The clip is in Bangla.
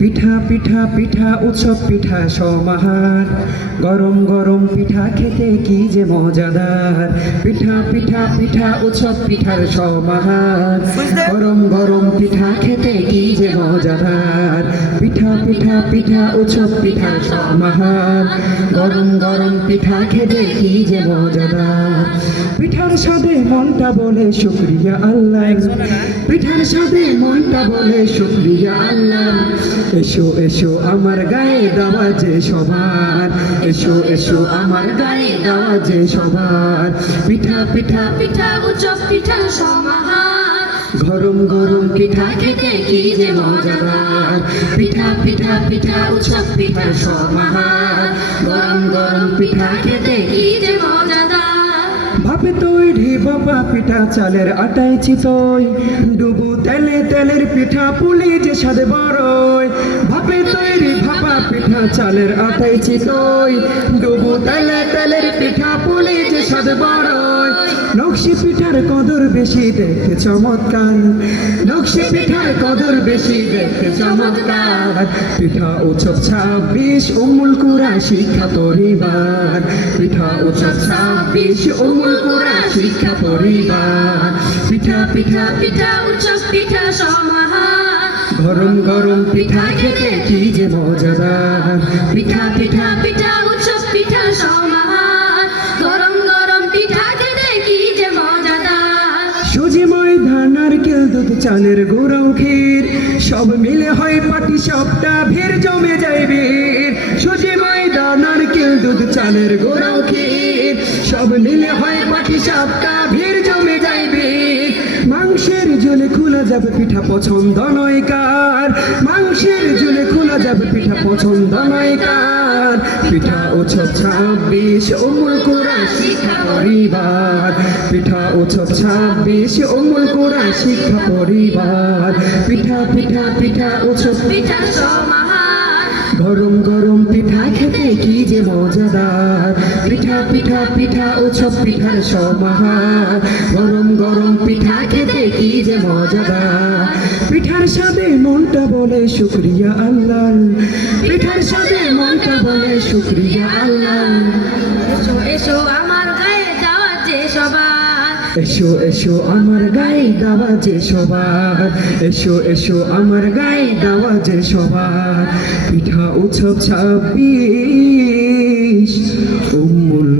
পিঠা পিঠা পিঠা উৎসব পিঠা সমাহার, গরম গরম পিঠা খেতে কি যে মজাদার। পিঠা পিঠা পিঠা উৎসব পিঠার সমাহার, গরম গরম পিঠা খেতে কি যে মজাদার। পিঠা পিঠা পিঠা উৎসব পিঠার সমাহার, গরম গরম পিঠা খেতে কি যে মজাদার। পিঠার স্বাদে মনটা বলে শুকরিয়া আল্লাহ, পিঠার স্বাদে মনটা বলে শুকরিয়া আল্লাহ। এসো এসো আমার গায়ে দেওয়া যে সবার, এসো এসো আমার গায়ে দেওয়া যে সবার। পিঠা পিঠা পিঠা উৎসব পিঠার সমাহার, গরম গরম পিঠা খেতে কি যে মজাদার। পিঠা পিঠা পিঠা উৎসব পিঠার সমাহার, গরম গরম পিঠা খেতে কি যে মজাদার। ভাপে তৈরি বাবা পিঠা চালের আটায় চিতই, ডুবু তেলে তেলের পিঠা পুলি যে স্বাদে বড়ই। ভাপে তৈরি ভাপা পিঠা চালের আটায় চিতই, ডুবু তেলে তেলের পিঠা পুলি যে স্বাদে বড়ই। নকশি পিঠার কদর বেশি দেখতে চমৎকার, নকশি পিঠার কদর বেশি দেখতে চমৎকার। পিঠা উৎসব 26 উম্মুল কুরা শিক্ষা পরিবার, পিঠা উৎসব 26 উম্মুল কুরা শিক্ষা পরিবার। পিঠা পিঠা পিঠা উৎসব পিঠা সমাহার, গরম গরম পিঠা খেতে কি যে মজাদার। পিঠা পিঠা পিঠা উৎসব পিঠা সমাহার, গরম গরম পিঠা খেতে কি যে মজাদার। সুজি ময়দা নারকেল দুধ চালের গুঁড়ো ক্ষীর, সব মিলে হয় পাটি সবটা ভিড় জমে যায় বীর। সুজি ময়দা নারকেল দুধ চালের গুঁড়ো ক্ষীর, সব মিলে হয় পাটি সবটা ভিড় জমে যায় বীর। মাংসের ঝোলে খোলা যাবে পিঠা পছন্দ নয় কার, মাংসের ঝোলে খোলা যাবে পিঠা পছন্দ নয় কার। পিঠা উৎসব 26 উম্মুল কুরা শিক্ষা পরিবার, পিঠা উৎসব 26 উম্মুল কুরা শিক্ষা পরিবার। পিঠা পিঠা পিঠা উৎসব পিঠা সমাহার, গরম গরম পিঠা খেতে কি যে মজাদার। পিঠা পিঠা পিঠা উৎসব পিঠার সমাহার, গরম গরম পিঠা খেতে কি যে মজাদার। পিঠার স্বাদে মনটা বলে শুকরিয়া আল্লাহ, পিঠার স্বাদে মনটা বলে শুকরিয়া আল্লাহ। এসো এসো আমার গায়ে দেওয়া যে সবার, এসো এসো আমার গায়ে দেওয়া যে সবার, এসো এসো আমার গায়ে দেওয়া যে সবার। পিঠা উৎসব 26 উম্মুল